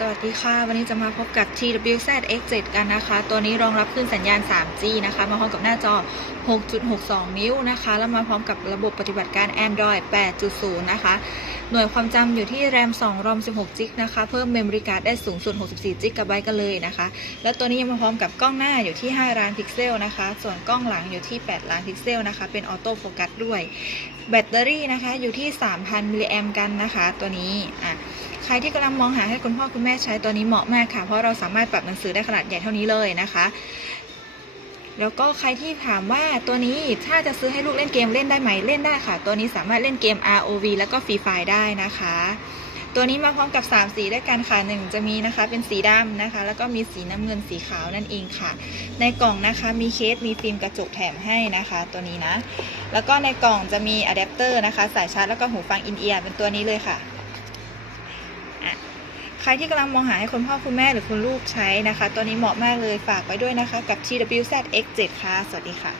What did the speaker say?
สวัสดีค่ะ วันนี้จะมาพบกับ TWZ X7 กันนะคะ ตัวนี้รองรับคลื่นสัญญาณ 3G นะคะ มาพร้อมกับหน้าจอ 6.62 นิ้วนะคะ แล้วมาพร้อมกับระบบปฏิบัติการ Android 8.0 นะคะ หน่วยความจำอยู่ที่ RAM 2 ROM 16 g b นะคะ เพิ่ม Memory Card ได้สูงสุด 64 g b กันเลยนะคะ แล้วตัวนี้ยังมาพร้อมกับกล้องหน้าอยู่ที่ 5 ล้านพิกเซลนะคะ ส่วนกล้องหลังอยู่ที่ 8 ล้านพิกเซลนะคะ เป็นออโต้โฟกัสด้วย แบตเตอรี่นะคะอยู่ที่ 3,000 มิลลิแอมกันนะคะ ตัวนี้ อะ ใครที่กำลังมองหาให้คุณพ่อคุณแม่ใช้ตัวนี้เหมาะมากค่ะ เพราะเราสามารถปรับหนังสือได้ขนาดใหญ่เท่านี้เลยนะคะ แล้วก็ใครที่ถามว่าตัวนี้ถ้าจะซื้อให้ลูกเล่นเกมเล่นได้ไหมเล่นได้ค่ะ ตัวนี้สามารถเล่นเกม ROV แล้วก็ฟรีไฟได้นะคะ ตัวนี้มาพร้อมกับ 3 สีด้วยกันค่ะหนึ่งจะมีนะคะเป็นสีดำนะคะ แล้วก็มีสีน้ำเงินสีขาวนั่นเองค่ะ ในกล่องนะคะมีเคสมีฟิล์มกระจกแถมให้นะคะ ตัวนี้นะ แล้วก็ในกล่องจะมีอะแดปเตอร์นะคะสายชาร์จแล้วก็หูฟังอินเอียร์เป็นตัวนี้เลยค่ะ ครที่กำลังมองหาให้คุณพ่อคุณแม่หรือคุณลูกใช้นะคะ ตัวนี้เหมาะมากเลยฝากไว้ด้วยนะคะ กับ TWZ X7 ค่ะ สวัสดีค่ะ